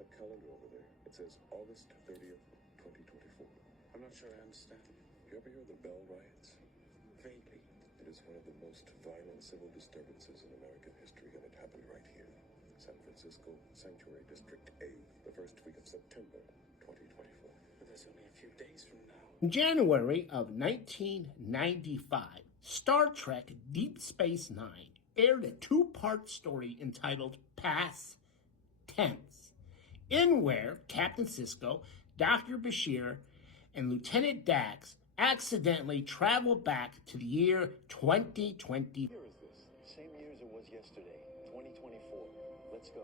The calendar over there, it says August 30th, 2024. I'm not sure I understand. You ever hear of the Bell Riots? Vaguely. It is one of the most violent civil disturbances in American history, and it happened right here. San Francisco, Sanctuary District A, the first week of September, 2024. But that's only a few days from now. In January of 1995, Star Trek Deep Space Nine aired a two-part story entitled Past Tense, in where Captain Sisko, Dr. Bashir, and Lieutenant Dax accidentally travel back to the year 2020. Here is this. Same year as it was yesterday, 2024. Let's go.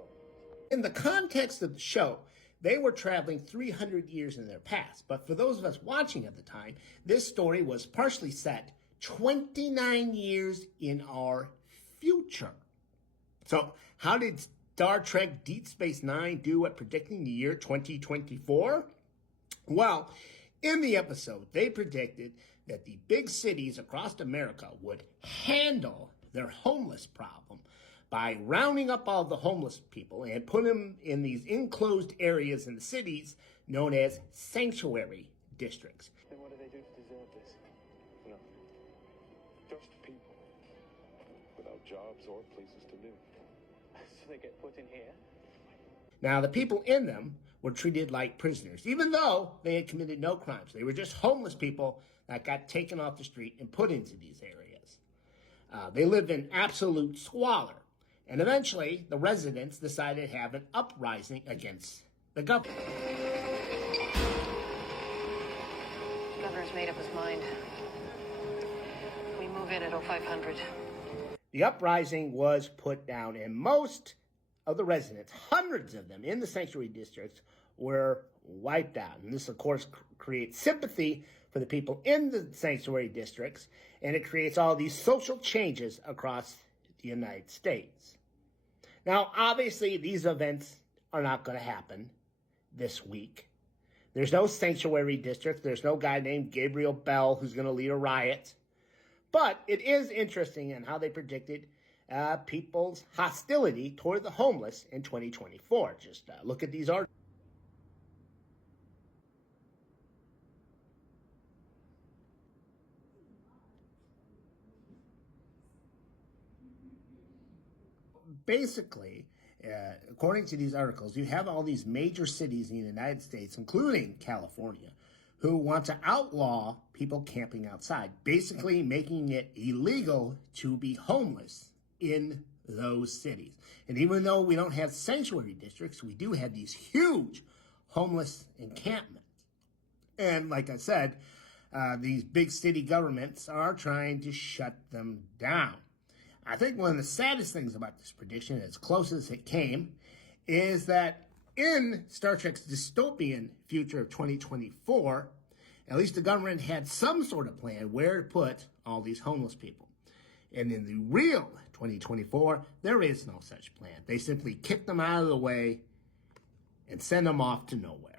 In the context of the show, they were traveling 300 years in their past. But for those of us watching at the time, this story was partially set 29 years in our future. So how did Star Trek Deep Space Nine do at predicting the year 2024? Well, in the episode, they predicted that the big cities across America would handle their homeless problem by rounding up all the homeless people and put them in these enclosed areas in the cities known as sanctuary districts. Then what do they do to deserve this? Nothing. Just people. Without jobs or places to live. So they get put in here? Now, the people in them were treated like prisoners, even though they had committed no crimes. They were just homeless people that got taken off the street and put into these areas. They lived in absolute squalor. And eventually, the residents decided to have an uprising against the government. The governor's made up his mind. We move in at 0500. The uprising was put down, and most of the residents, hundreds of them in the sanctuary districts, were wiped out. And this, of course, creates sympathy for the people in the sanctuary districts, and it creates all these social changes across the United States. Now, obviously, these events are not going to happen this week. There's no sanctuary district. There's no guy named Gabriel Bell who's going to lead a riot. But it is interesting in how they predicted people's hostility toward the homeless in 2024. Just look at these articles. Basically, according to these articles, you have all these major cities in the United States, including California, who want to outlaw people camping outside, basically making it illegal to be homeless in those cities. And even though we don't have sanctuary districts, we do have these huge homeless encampments. And like I said, these big city governments are trying to shut them down. I think one of the saddest things about this prediction, as close as it came, is that in Star Trek's dystopian future of 2024, at least the government had some sort of plan where to put all these homeless people. And in the real 2024, there is no such plan. They simply kick them out of the way and send them off to nowhere.